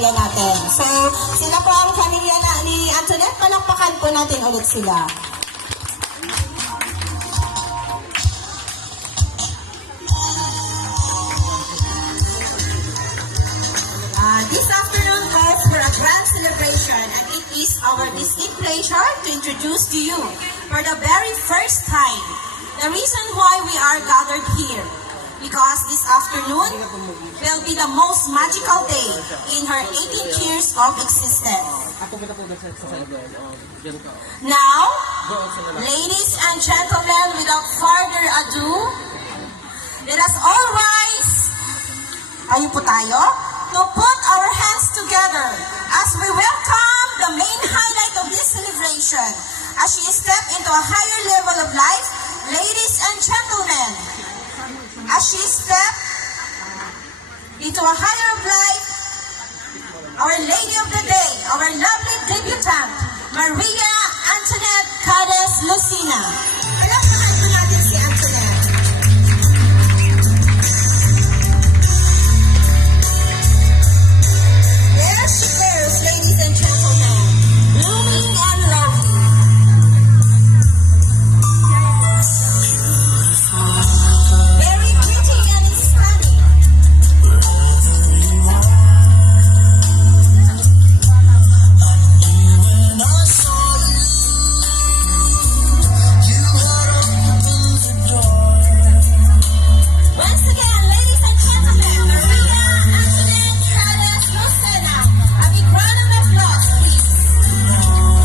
pamilya natin. So, sila po ang pamilya ni Antoinette. Palakpakan po natin ulit sila. This afternoon calls for a grand celebration, and it is our distinct pleasure to introduce to you for the very first time the reason why we are gathered here. Because this afternoon will be the most magical day in her 18 years of existence. Now, ladies and gentlemen, without further ado, let us all rise. Ayun po tayo. To put our hands together as we welcome the main highlight of this celebration as she steps into a higher level of life. Ladies and gentlemen, as she steps into a higher of life, our lady of the day, our lovely debutante, Maria Antoinette Cades Lucena. Palakpakan po natin si Antoinette. There she goes, ladies and gentlemen, blooming and lovely. Very pretty and stunning. Once again, ladies and gentlemen, Maria Antoinette Cades Lucena. A big round of applause, please. Once again, ladies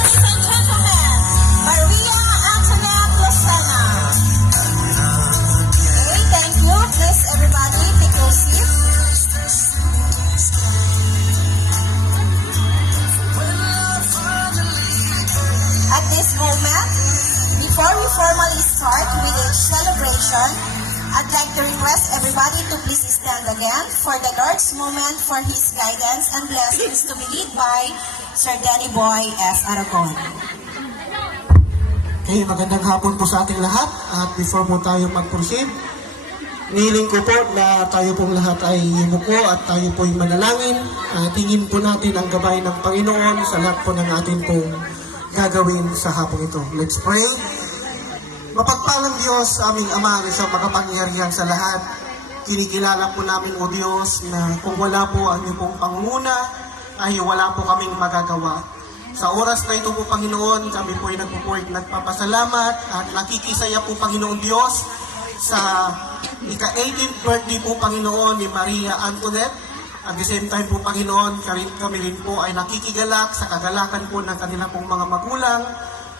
and gentlemen, Maria Antoinette Lucena. Okay, thank you. Please, everybody, take your seat. At this moment, before we formally start with the celebration, I'd like to request everybody to please stand again for the Lord's moment for His guidance and blessings to be led by Sir Danny Boy S. Aragon. Okay, magandang hapon po sa ating lahat. At before po tayo mag-proceed, nihiling ko po na tayo pong lahat ay yumuko at tayo po'y manalangin. Tingin po natin ang gabay ng Panginoon sa lahat po ng atin pong gagawin sa hapong ito. Let's pray. Mapagpalang Diyos, aming Ama, na siyang makapangyarihan sa lahat. Kinikilala po namin, O Diyos, na kung wala po ang iyong pong pangunguna, ay wala po kaming magagawa. Sa oras na ito po, Panginoon, kami po ay nagpapasalamat at nakikisaya po, Panginoon Diyos, sa ika-18th birthday po, Panginoon, ni Maria Antoinette. At the same time po, Panginoon, kami rin po ay nakikigalak sa kagalakan po ng kanila pong mga magulang.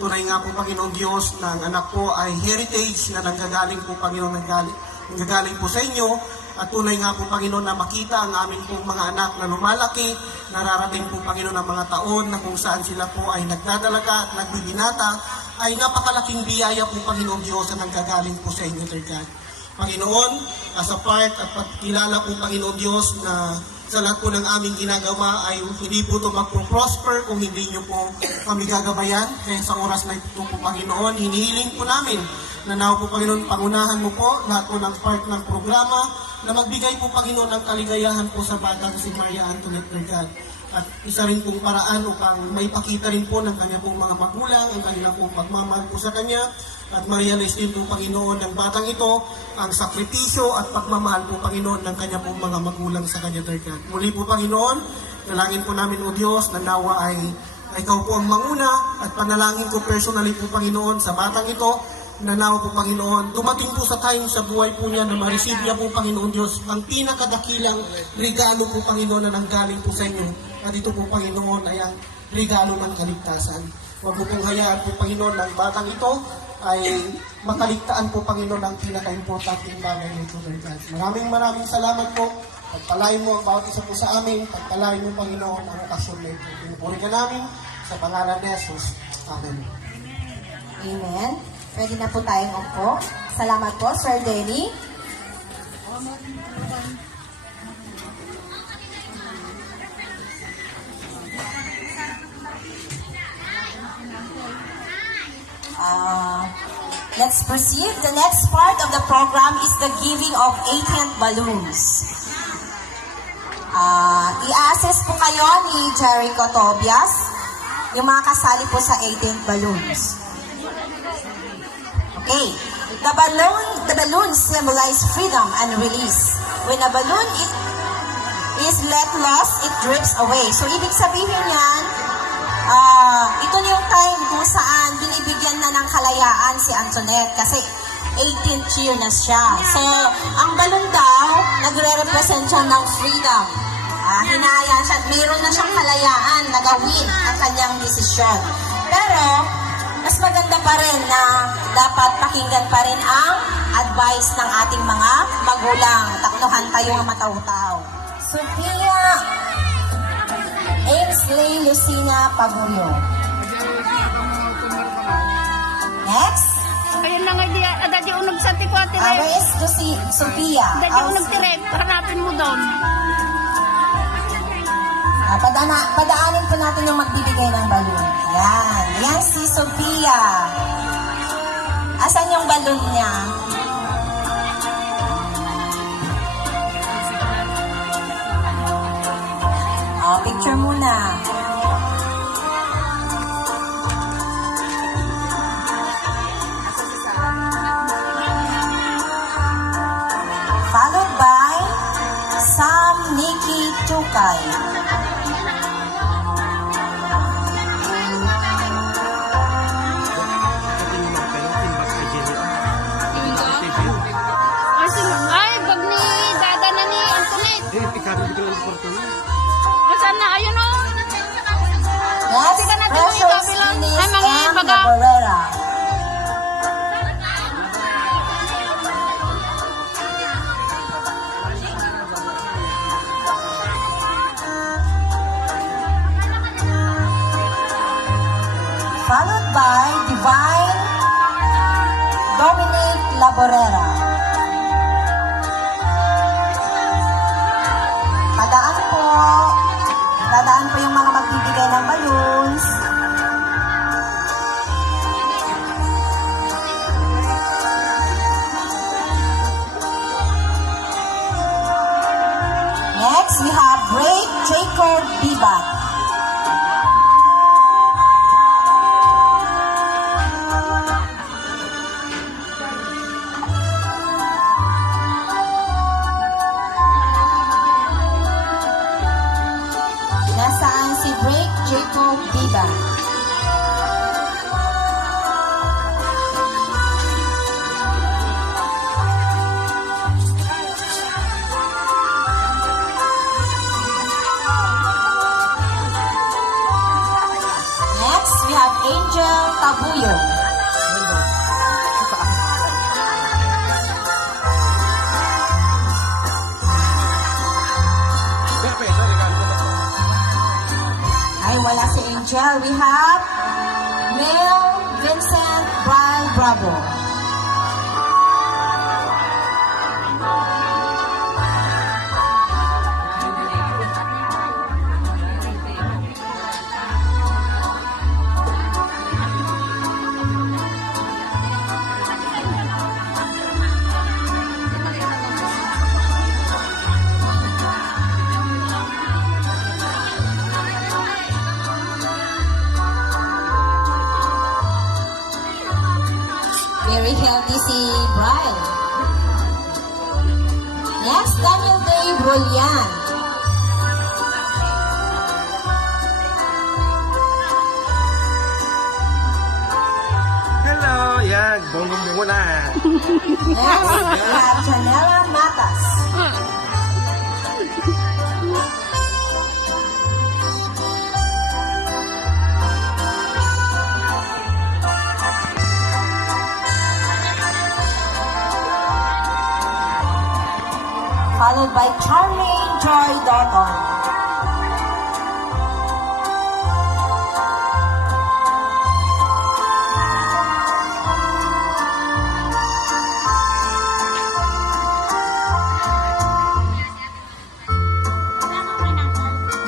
Tunay nga po, Panginoon Diyos, na ang anak po ay heritage na nanggagaling po, Panginoon, nanggagaling po sa inyo. At tunay nga po, Panginoon, na makita ang aming pong mga anak na lumalaki, nararating po, Panginoon, ng mga taon na kung saan sila po ay nagdadalaga at nagbibinata, ay napakalaking biyaya po, Panginoon Diyos, na nanggagaling po sa inyo, Lord God. Panginoon, as a part at pagkilala po, Panginoon Diyos, na sa lahat po ng aming ginagawa ay hindi po ito magpo-prosper kung hindi nyo po kami gagabayan. Kaya sa oras na ito po, Panginoon, hinihiling po namin na nawa po, Panginoon, pangunahan mo po lahat po ng part ng programa na magbigay po, Panginoon, ng kaligayahan po sa batang si Maria Antoinette, Lord God. At isa rin pong paraan upang may pakita rin po ng kanya pong mga magulang, ang kanila pong pagmamahal po sa kanya. At ma-realize din po, Panginoon, ng batang ito ang sakripisyo at pagmamahal po, Panginoon, ng kanya pong mga magulang sa kanya, Lord God. Muli po, Panginoon, dalangin po namin, O Diyos, na nawa ay ikaw po ang manguna at panalangin ko personally po, Panginoon, sa batang ito, na nawa po, Panginoon, dumating po sa time sa buhay po niya na ma-receive niya po, Panginoon Diyos, ang pinakadakilang regalo po, Panginoon, na nanggaling po sa inyo. At ito po, Panginoon, ay ang regalo ng kaligtasan. Huwag po pong hayaan po, Panginoon, ng batang ito ay makaligtaan po, Panginoon, ang pinaka-importanting bagay nito, Lord God. Maraming salamat po Pagpalain mo ang bawat isa po sa amin. Pagpalain mo, Panginoon, ang okasyon na ito. Pinupuri ka namin sa pangalan ni Jesus. Amen. Amen. Pwede na po tayong upo. Salamat po, Sir Denny. Let's proceed. The next part of the program is the giving of 18th balloons. I-assess po kayo ni Jericho Tobias yung mga kasali po sa 18th balloons. Okay. The balloons symbolize freedom and release. When a balloon is let loose, it drifts away. So, ibig sabihin yan, ito na yung time kung saan binibigyan na ng kalayaan si Antoinette kasi 18th year na siya. So, ang balon daw, nagre-represent siya ng freedom. Hinayaan siya at mayroon na siyang kalayaan na gawin ang kanyang desisyon. Pero, mas maganda pa rin na dapat pakinggan pa rin ang advice ng ating mga magulang. Taknuhan tayo ng mataw-taw. Sophia Ainsley Lucina Paguyo. Next. Ayun na nga, adadi unog sa tikwati na Where is Sophia? adadi unog tire, hanapin mo doon. Padaanin po natin yung magbibigay ng balon. Yan. Yan si Sophia. Asan yung balon niya? Picture muna. Followed by Sam Nikki Tukay. Ay, bag ni dada na ni Antoinette. Asan na? Ayun o. Yes, Tika natin yung Precious kabilang. Eunice Ay, mga M. baga. Navarrera. Followed by Divine Dominic Laborera. Dadaan po yung mga magbibigay ng balloons. Next, we have Ray Jacob Bibat. Nasaan si Ray Jacob Bibat? Next, we have Angel Tabuyo. Ay, wala si Angel. We have Mel Vincent Bral Bravo. Very healthy si Brian. Next, Daniel Dave Rolian. Hello! Yan, bongbong na. Next, we have Janela Matas. Followed by Charmaine Joy Dotton.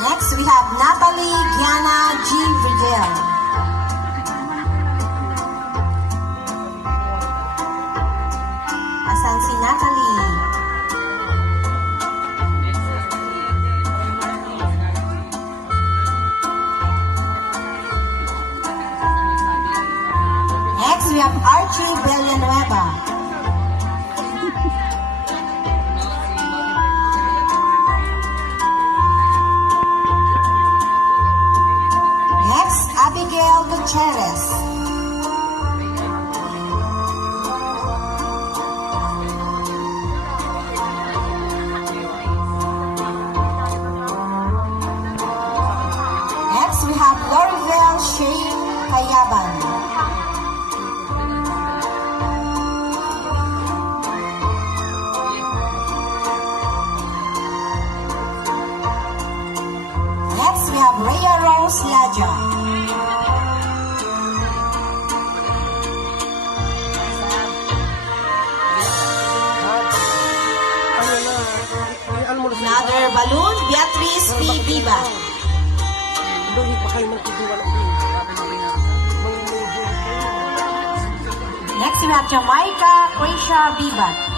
Next, we have Natalie Gianna G. Vidal. Asan si Natalie? Next, we have Archie Villanueva. Next, Abigail Gutierrez. Next, we have Lorivel Shane Kayaban. Next, we have Rhea Rose Laja. Another balloon, Beatrice P. Viva. Next, we have Jamaica Quaisha Viva.